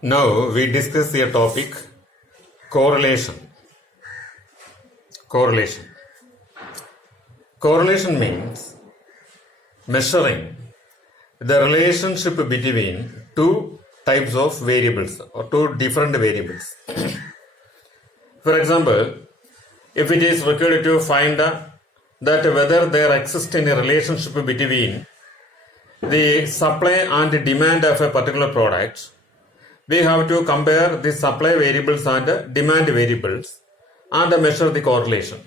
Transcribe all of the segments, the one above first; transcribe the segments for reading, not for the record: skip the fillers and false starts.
Now we discuss the topic correlation. Correlation means measuring the relationship between two types of variables or two different variables. For example, if it is required to find that whether there exists a relationship between the supply and demand of a particular product, we have to compare the supply variables and demand variables and measure the correlation.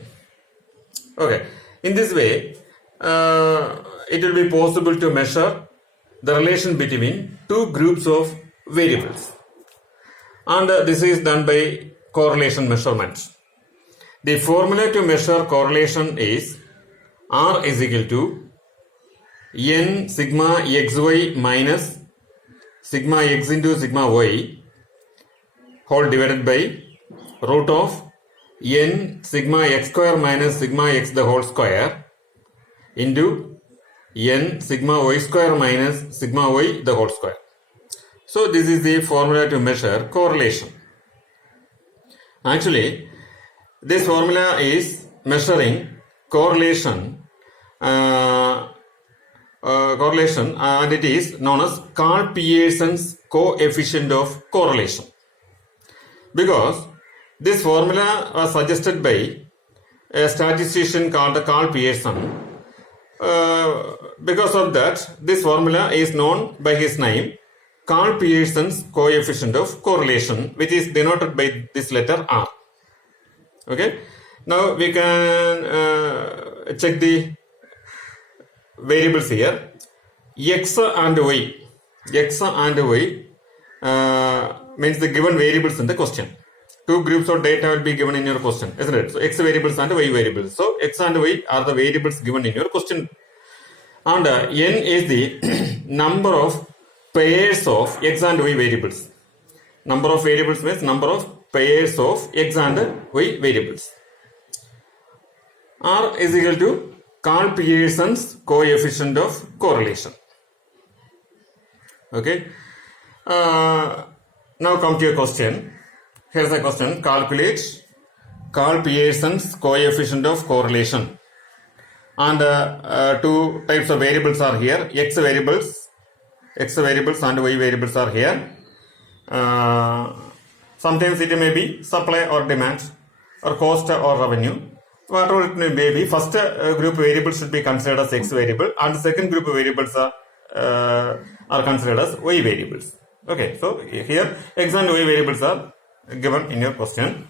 Okay, in this way, it will be possible to measure the relation between two groups of variables, and this is done by correlation measurements. The formula to measure correlation is R is equal to n sigma xy minus sigma x into sigma y whole divided by root of n sigma x square minus sigma x the whole square into n sigma y square minus sigma y the whole square. So this is the formula to measure correlation. Actually, this formula is measuring correlation and it is known as Karl-Pearson's coefficient of correlation, because this formula was suggested by a statistician called Karl Pearson. Because of that, this formula is known by his name, Karl-Pearson's coefficient of correlation, which is denoted by this letter R. Okay, now we can check the variables here. X and Y means the given variables in the question. Two groups of data will be given in your question, isn't it? So X variables and Y variables. So X and Y are the variables given in your question. And N is the number of pairs of X and Y variables. Number of variables means number of pairs of X and Y variables. R is equal to Karl-Pearson's coefficient of correlation. Okay. Now come to a question. Here's a question. Calculate Karl-Pearson's coefficient of correlation. And two types of variables are here. X variables and Y variables are here. Sometimes it may be supply or demand or cost or revenue. Whatever it may be, first group variables should be considered as X variable, and the second group of variables are considered as Y variables. Okay, so here X and Y variables are given in your question.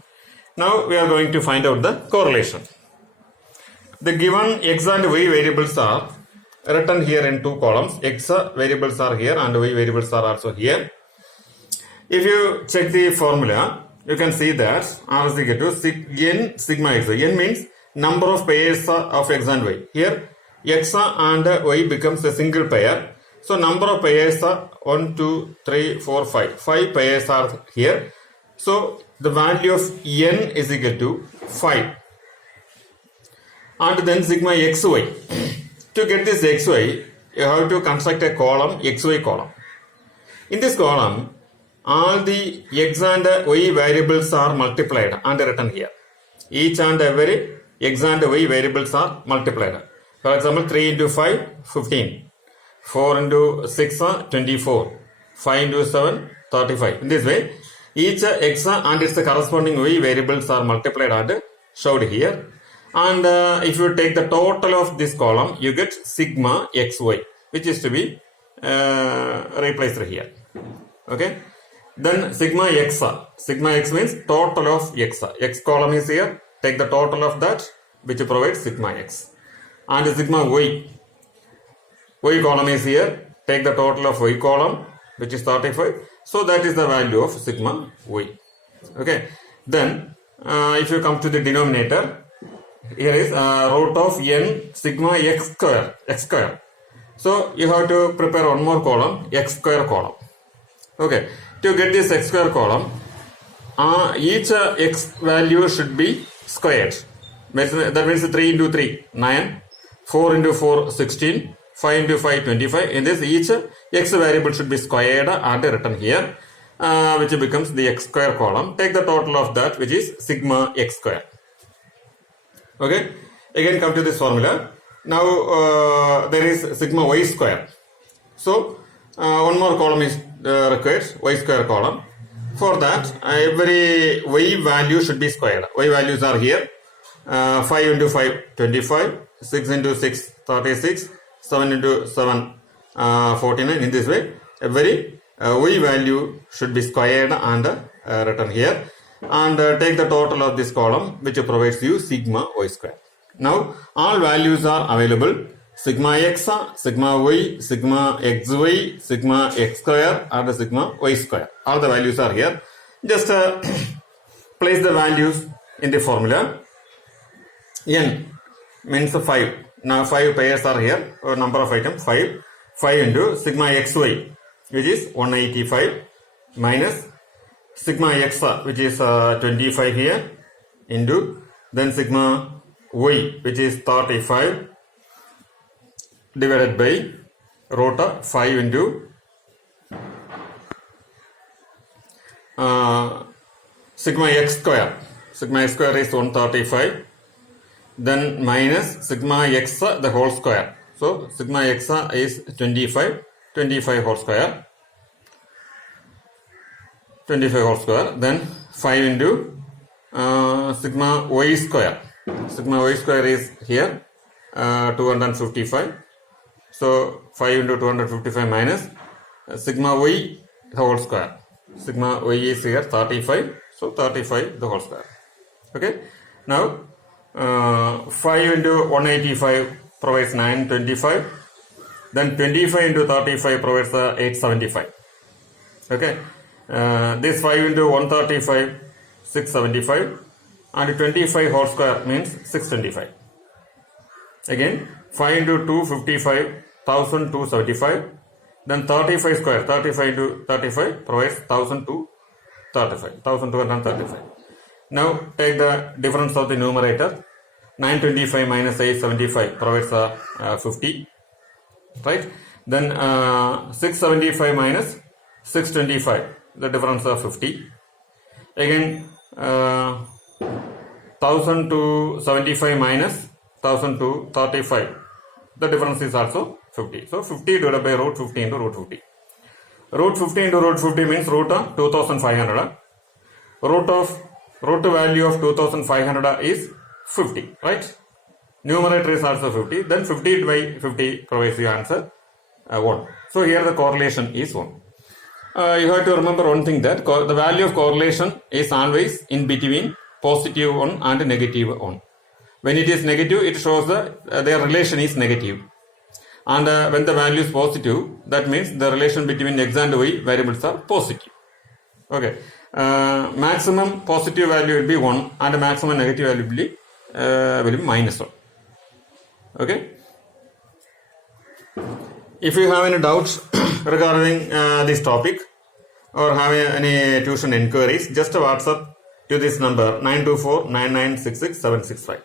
Now we are going to find out the correlation. The given X and Y variables are written here in two columns. X variables are here and Y variables are also here. If you check the formula, you can see that R is equal to n sigma x. N means number of pairs of X and Y. Here X and Y becomes a single pair. So number of pairs are 1, 2, 3, 4, 5. 5 pairs are here. So the value of n is equal to 5. And then sigma xy. To get this xy, you have to construct a column, xy column. In this column, all the X and Y variables are multiplied and written here. Each and every X and Y variables are multiplied. For example, 3 into 5, 15. 4 into 6, 24. 5 into 7, 35. In this way, each X and its corresponding Y variables are multiplied and showed here. And if you take the total of this column, you get sigma xy, which is to be replaced here. Okay. Then sigma x. Sigma x means total of x. X column is here. Take the total of that, which provides sigma x. And sigma y. Y column is here. Take the total of y column, which is 35. So that is the value of sigma y. Okay. Then if you come to the denominator, here is root of n sigma x square. So you have to prepare one more column, x square column. Okay. To get this x square column, each x value should be squared. That means 3 into 3, 9, 4 into 4, 16, 5 into 5, 25. In this, each x variable should be squared and written here. which becomes the x square column. Take the total of that, which is sigma x square. Okay, again come to this formula. Now there is sigma y square. So one more column is required, y square column. For that, every y value should be squared. Y values are here. 5 into 5, 25. 6 into 6, 36. 7 into 7, 49. In this way, every y value should be squared and written here. And take the total of this column, which provides you sigma y square. Now, all values are available. Sigma x, sigma y, sigma xy, sigma x square, and sigma y square. All the values are here. Just place the values in the formula. N means 5. Now 5 pairs are here, or number of items 5. 5 into sigma xy, which is 185, minus sigma x, which is 25 here, into then sigma y, which is 35, divided by root of 5 into sigma x square. Sigma x square is 135. Then minus sigma x the whole square. So sigma x is 25 whole square. 25 whole square. Then 5 into sigma y square. Sigma y square is here 255. So 5 into 255 minus sigma y the whole square. Sigma y is here 35. So 35 the whole square. Okay. Now 5 into 185 provides 925. Then 25 into 35 provides 875. Okay. This 5 into 135, 675. And 25 whole square means 625. Again, 5 into 255, 1275. Then 35 square, 35 into 35 provides 1235. Now take the difference of the numerator. 925 minus 875 provides 50, right? Then 675 minus 625, the difference of 50. Again 1275 minus 1235, the difference is also 50. So 50 divided by root 50 into root 50. Root 50 into root 50 means root of 2500. Root value of 2500 is 50, right? Numerator is also 50. Then 50 by 50 provides the answer 1. So here the correlation is 1. You have to remember one thing, that the value of correlation is always in between positive 1 and negative 1. When it is negative, it shows their relation is negative. And when the value is positive, that means the relation between x and y variables are positive. Okay. Maximum positive value will be 1 and maximum negative value will be minus 1. Okay. If you have any doubts regarding this topic or have any tuition inquiries, just WhatsApp to this number 924 9966765.